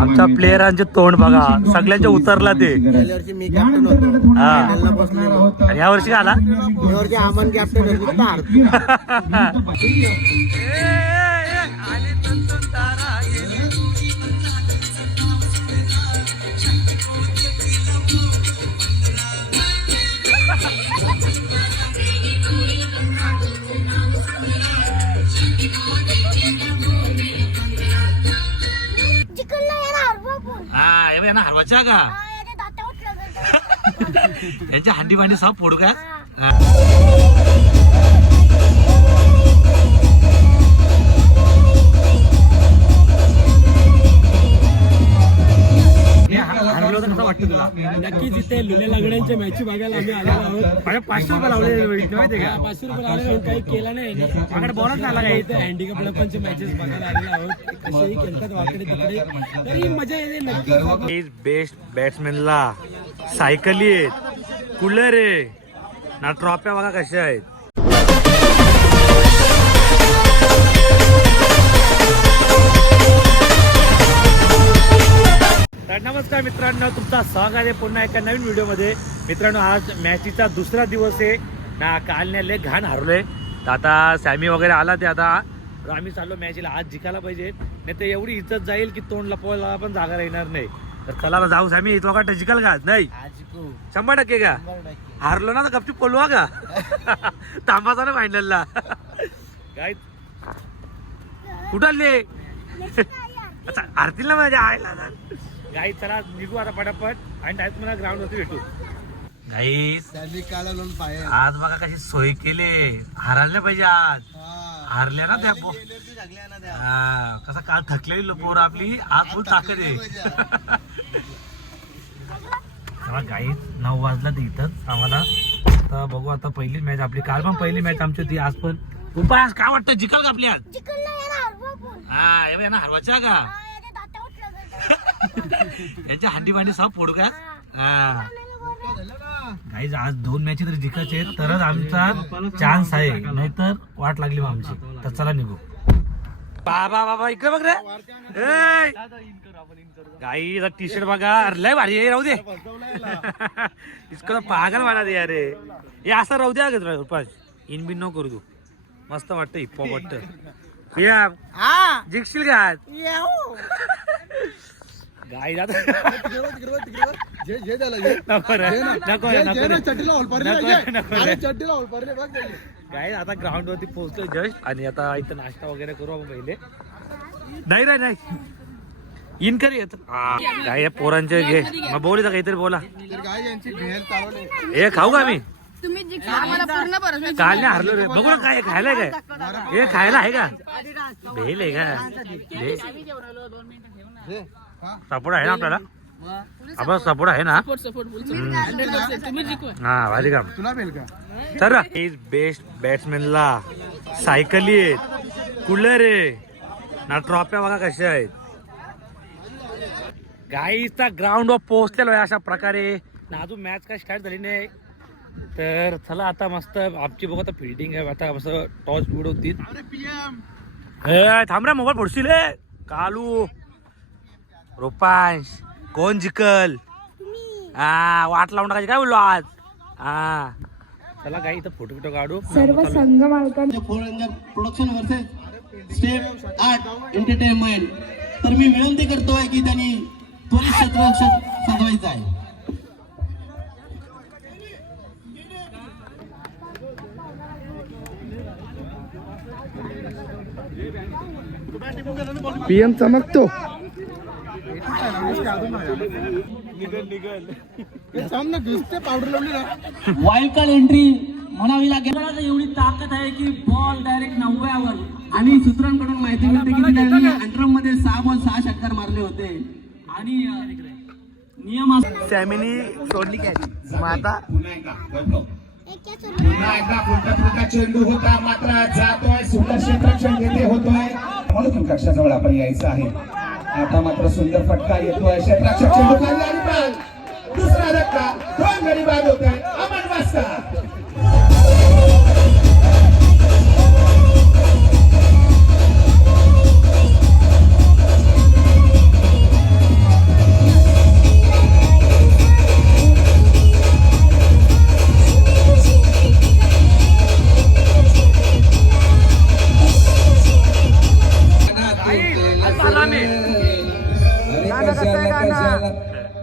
आमच्या प्लेयरांचे तोंड बघा, सगळ्यांच्या उतरला ते. गेल्या वर्षी मी कॅप्टन होतो, हा. फायनलला बसलेलो. आणि या वर्षी आला या वर्षी आमन कॅप्टन होतो, तर हारतो. हरवाच्या का यांच्या हंडी भांडी साफ फोडू का? कसं वाटतं तुला? नक्कीच इथे लुल्या लागण्याच्या मॅची बघायला आम्ही आलेलो आहोत. 500 रुपये लावले माहिती का? 500 रुपये लावले, काही केला नाही. माझ्याकडे बॉलच झाला काही. इथे हँडिकॅप लोकांच्या मॅचेस बघायला आलेलो आहोत. कसेही खेळतात वाकडे तिकडे, तरी मजा येते नक्की. बेस्ट बॅट्समॅनला सायकली आहेत, कूलर आहे ना, ट्रॉफ्या बघा कशा आहेत. तर नमस्कार मित्रांनो, तुमचा स्वागत आहे पुन्हा एका नवीन व्हिडिओमध्ये. मित्रांनो, आज मॅचीचा दुसरा दिवस आहे ना. काल लय घाण हरलोय. तर आता सॅमी वगैरे आला, ते आता आम्ही चाललो मॅचला. आज जिंकायला पाहिजे, नाही तर एवढी इज्जत जाईल की तोंड लपवायला पण जागा राहणार नाही. तर चला जाऊ सॅमी. तो का जिंकाल का? नाही 100% का? हारलो ना तर गपचूप बोलवा का? तांबाचा ना फायनलला. काय कुठले आता आरतील ना माझ्या आयला ना. गाई चला निघू आता पटापट आणि डायरेक्ट मला ग्राउंड वरती भेटू. गाई आज बघा कशी सोय केली. हारायला पाहिजे आज. हारल्या ना त्या कसा काल थकलेली पोर आपली आज फुल ताकद आहे. चला गाई 9 वाजला ते इथंच आम्हाला. आता बघू, आता पहिली मॅच आपली. काल पण पहिली मॅच आमची होती, आज पण. उपाय आज काय वाटतं, जिंकल का आपली आज? हा ना, हरवाच्या का? यांच्या हंडी भांडी साफ फोडू का? हा गाईज, आज 2 मॅच तरी जिंकायचे तरच आमचा चान्स आहे, नाहीतर वाट लागली मग आमची. तर चला निघू. बाबा बाबा इकडे बघ रे. गाई टी शर्ट बघा, लय भारी आहे, राहू दे. इसको पागल म्हणा दे अरे. हे असं राहू द्या उपास. इन बिन नको करू तू. मस्त वाटतं, हिप्पॉप वाटतं. जिंकशील का आज? गाई गाईज आता ग्राउंड वरती पोहोचलो जस्ट. आणि आता इथं नाश्ता वगैरे करू आपण पहिले. नाही रे नाही इन कर येत. गाई पोरांचे घे मग बोल काहीतरी बोला. हे खाऊ का मी? काल नाही हरलो रे. बघू ना काय खायला काय. हे खायला आहे का? भेल आहे का? सपोर्ट आहे ना आपल्याला? आपण सपोर्ट आहे ना? हा भारी काम. तर बेस्ट बॅट्समॅनला सायकली आहेत, कूलर आहे ना, ट्रॉफ्या बघा कशा आहेत. गाईचा ग्राउंड वर पोहोचलेलो आहे अशा प्रकारे. अजून मॅच काय स्टार्ट झाली नाही. तर चला आता मस्त आमची बघू आता फिल्डिंग आहे. आता मस्त टॉस उडवतील. थांब रे, मोबाईल फोडशील कालू. रोपांश कोण जिकल? हा वाट लावून टाकायची काय बोललो आज. हा चला काही इथं फोटो काढू. सर्व संघ मालकांना production versus step art entertainment. तर मी विनंती करतोय की त्यांनी त्वरित क्षेत्ररक्षण सजवायचं आहे. PM चमकतो. वाईल्ड कार्ड एंट्री म्हणावी लागेल. एवढी ताकद आहे की बॉल डायरेक्ट 90वर. आणि सूत्रांकडून माहिती मिळते की त्यांनी अंडरम मध्ये 6 बॉल 6 षटकार मारले होते. आणि नियम सॅमीनी सोडली काय मग आता. पुन्हा एकदा फुलका चेंडू होता, मात्र जातोय सुंदर क्षेत्ररक्षण घेते होतोय. म्हणून कक्षाजवळ आपण यायचं आहे. आता मात्र सुंदर फटका येतोय. क्षेत्ररक्षक चेंडू खाली आणि बाद. दुसरा धक्का, 2 गडी बाद होत आहे. अमन वास्ता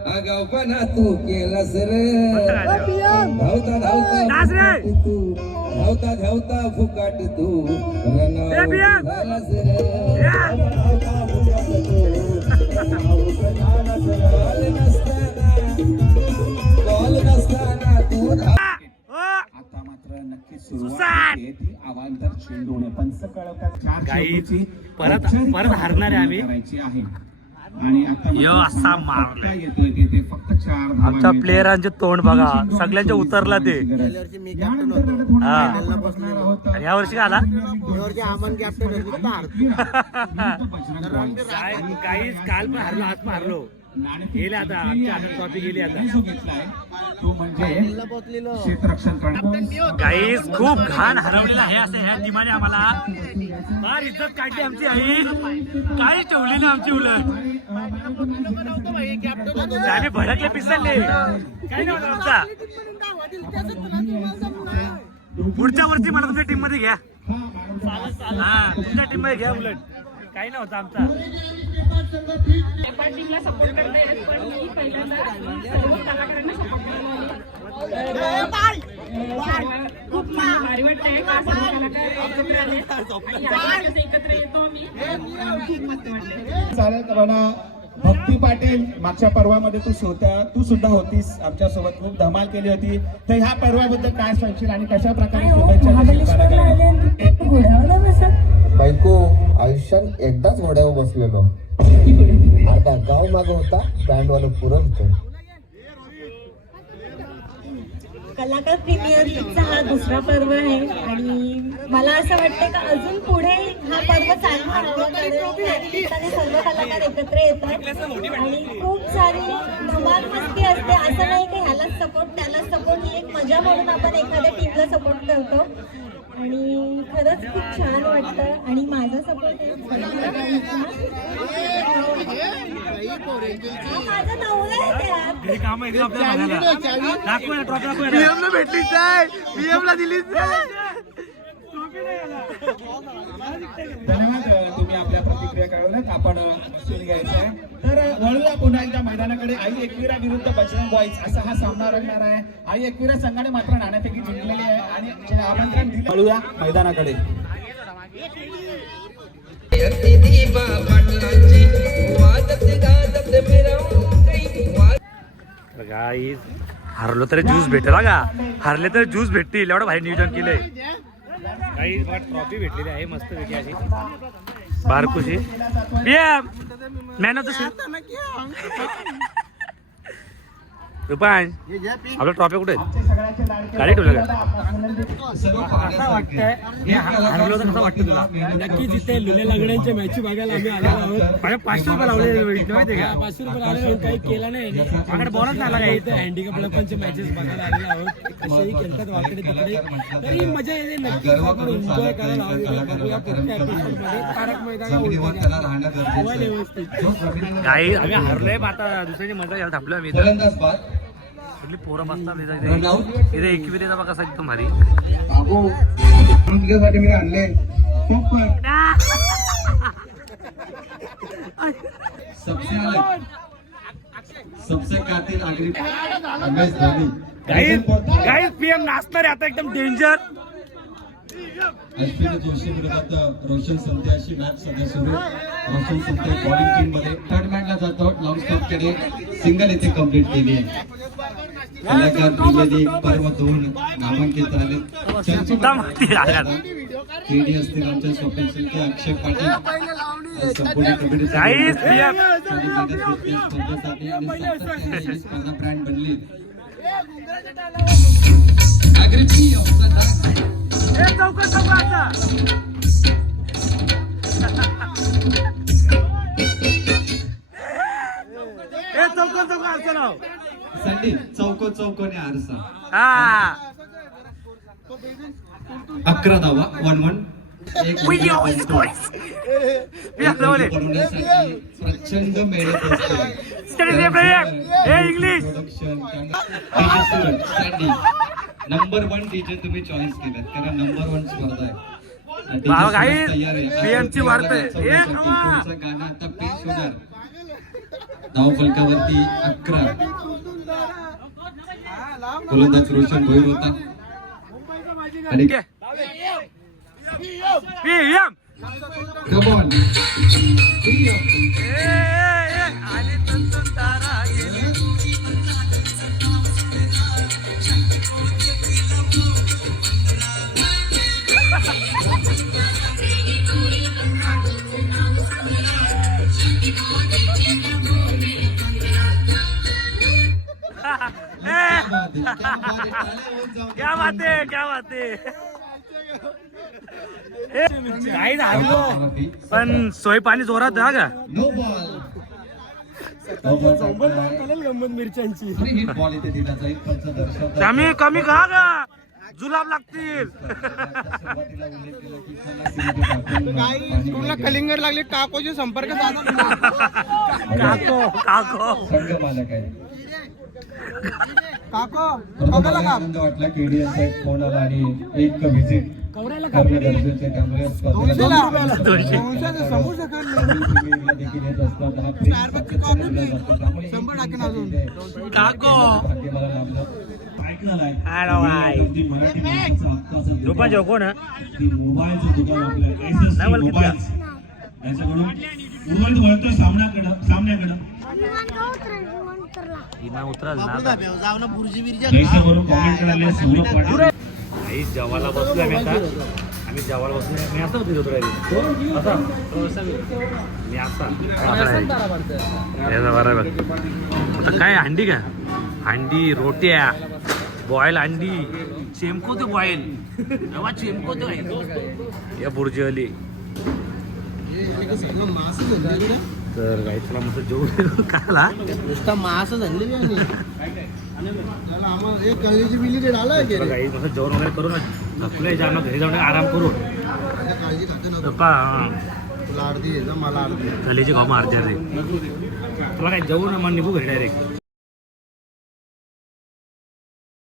आगाऊपणा तू केलास रे धावता धावता नाच रे. तू धावता धावता फुकाट तू रनावर झालास रे बॉल नसताना तू आता मात्र नक्कीच सुरुवात होते ती अवांतर चेंडूने पंच कळवतात चार गाई चेंडूची परत औपचारिक हारणार आहे आम्ही. करायची आहे आणि आता यो असा मारलाय. येतोय ते फक्त 4 धावा आमच्या मिळतात. प्लेयरांचे तोंड बघा सगळ्यांच्या उतरला ते. गेल्या वर्षी मी कॅप्टन यानंतर होतो रडत होणार हा. आहे. आपण बघणार आहोत. आणि या वर्षी का आला गेल्या वर्षी आमन कॅप्टन होतो तिथं हरतो काहीच काल पण हारलो आज पण हारलो. गेले आता आमच्या हातात ट्रॉफी गेली आता. जो घेतलाय तो म्हणजे पोचलेलो क्षेत्ररक्षण करणार गाईस खूप घाण हरवलेला आहे असं ह्या टीमाने आम्हाला फार इज्जत काढली आमची आई काहीच ठेवली ना आमची उलट आम्ही भडकले पिसरले काही नव्हतं आमचा. पुढच्या वर्षी मला तुमच्या टीम मध्ये घ्या हा तुमच्या टीम मध्ये घ्या उलट काही नव्हतं आमचा. टीमला सपोर्ट करता येत पण मी पहिल्यांदा सर्व कलाकारांना सपोर्ट खूप भारी वाटतंय का सर्व कलाकार एकत्र येतो मी खूप मस्त वाटतंय. चालेल करणा भक्ती पाटील मागच्या पर्वामध्ये तू सुद्धा होतीस आमच्या सोबत खूप धमाल केली होती तर ह्या पर्वाबद्दल काय सांगशील आणि कशा प्रकारे शुभेच्छा बायको आयुष्यात एकदाच घोड्यावर बसलेलो आता गाव माग होता बँडवाला पुरं होतं. कलाकार प्रीमियर लीगचा हा दुसरा पर्व आहे आणि मला असं वाटतं का अजून पुढे हा पर्व चालू राहावा कारण या निमित्ताने सर्व कलाकार एकत्र येतात आणि खूप सारी धमाल मस्ती असते. असं नाही की ह्यालाच सपोर्ट त्यालाच सपोर्ट ही एक मजा म्हणून आपण एखाद्या टीमला सपोर्ट करतो आणि खरंच खूप छान वाटतं आणि माझा सपोर्ट माझा नवरा आहे त्यात. हे काम आहे आपल्याला दाखवूया ट्रॉफी दाखवूया PM ला भेटलीच आहे PM ला दिलीच धन्यवाद तुम्ही आपल्या प्रतिक्रिया कळवल्यात आपण बसून घ्यायचं आहे तर वळूया पुन्हा एकदा मैदानाकडे आई एकविरा विरुद्ध बजरंग बॉईज असा हा सामना रंगणार आहे. आई एकविरा संघाने मात्र नाणेफेकी जिंकलेली आहे आणि आमंत्रण दिलं वळूया मैदानाकडे. गाईस हरलो तरी ज्यूस भेटेल का हरले तर ज्यूस भेटतील एवढं भारी नियोजन केलंय. काही ट्रॉफी भेटलेली आहे मस्त पैकी अशी बारकुशी मॅन ऑफ द रुपान आपलं ट्रॉफी कुठे गाडी ठेवलं का हरलो तर कसं वाटतं तुला नक्कीच इथे लुले लागण्याच्या मॅची बघायला आम्ही आलेलो आहोत. माझ्या 500 रुपये लावले माहिती का 500 रुपये लावले काही केला नाही माझ्याकडे बॉलच नाही आला काही इथे हँडिकॅप लोकांचे मॅचेस बघायला आलेलो आहोत. कसेही खेळतात वाकडे तिकडे तरी मजा येते नक्कीच आपण एन्जॉय करायला हवी. बघूया पुढच्या एपिसोडमध्ये तारक मैदानावर व्यवस्थित काही आम्ही हरलोय आता दुसऱ्याची मजा घ्यायला थांबलो आम्ही इथं. कुठली पोरं बसतात इथे एकविरेचा बघा कसा एकदम भारी तुझ्यासाठी मी आणले सबसे कातिल आगरी गाईज PM नाचणार आहे आता एकदम डेंजर. अश्विनी जोशी विरोधात रोशन संते अशी मॅच सध्या सुरू. रोशन संते बॉलिंग टीम मध्ये थर्ड मॅचला जातो. लॉंग स्टॉप कडे सिंगल इथे कंप्लीट केली आहे. कलाकार त्रिवेदी पर्व 2 नामांकित झाले. केडी असतील आमच्या स्वप्न शिल्पी अक्षय पाटील संपूर्ण कमिटी गाईज स्पर्धा ब्रँड बनली. संडी चौकोने आरसा 11 धावा 1-1 प्रचंड मेहनत इंग्लिश नंबर 1 डीजे तुम्ही चॉईस केलं कारण नंबर 1 स्पर्धा आहे. PM ची वार्ता आहे. तुमचं गाणं आता पेश होणार. धाव फलकावरती 11. गोलंदाज रोशन भोईर होता आणि PM. come on. आणि तुंतुन तारा गेली. क्या बात है, क्या बात है. काही हरलो पण सोय पाणी जोरात हा का. No ball. गंमत मिरच्यांची हिट बॉल इथे दिला जाईल. पंचदर्शक आम्ही कमी खा का जुलाब लागतील. सुरुवातीला उल्लेख केला की सणासुदीचे स्कूलला कलिंगड लागले काकोचे संपर्क साधा काको काको संघ मालक आहे. काको प्रथम मला आनंद वाटला केडीएसचा एक फोन आला आणि एक व्हिजिट करणं गरजेचं आहे. त्यामुळे स्पर्धेला समोसा देखील येत असतात. हा प्रेम सातत्याने दिला जातो. त्यामुळे काको भाग्य मला लाभलं. हॅलो बाय मराठी माणसाचा हक्काचा झोपा जेव कोण मोबाईलचं दुकान आपलं SST नाही बोल मोबाईल्स यांच्याकडून उमेद वळतोय सामन्याकडं इमा उतरल ना जयसेवरून कॉमेंट करायला सौरभ पाटील आई जेवायला बसलो आम्ही आता. आम्ही जेवायला बसलो. मी असं होतो असा मी असा बरोबर. आता काय अंडी का अंडी रोट्या बॉईल अंडी चेमको ते बॉईल तेव्हा चेमको ते या बुर्जीवाली. तर काही तुला मस्त जेवण खायला नुसता मास झाले काही मस्त जेवण वगैरे करून थकले जाणं घरी जाऊन आराम करू. मला अर्धी मला अर्धी कलेचे काम अर्ध्या रे तुला काय जेवण मग निघू घरी डायरेक्ट.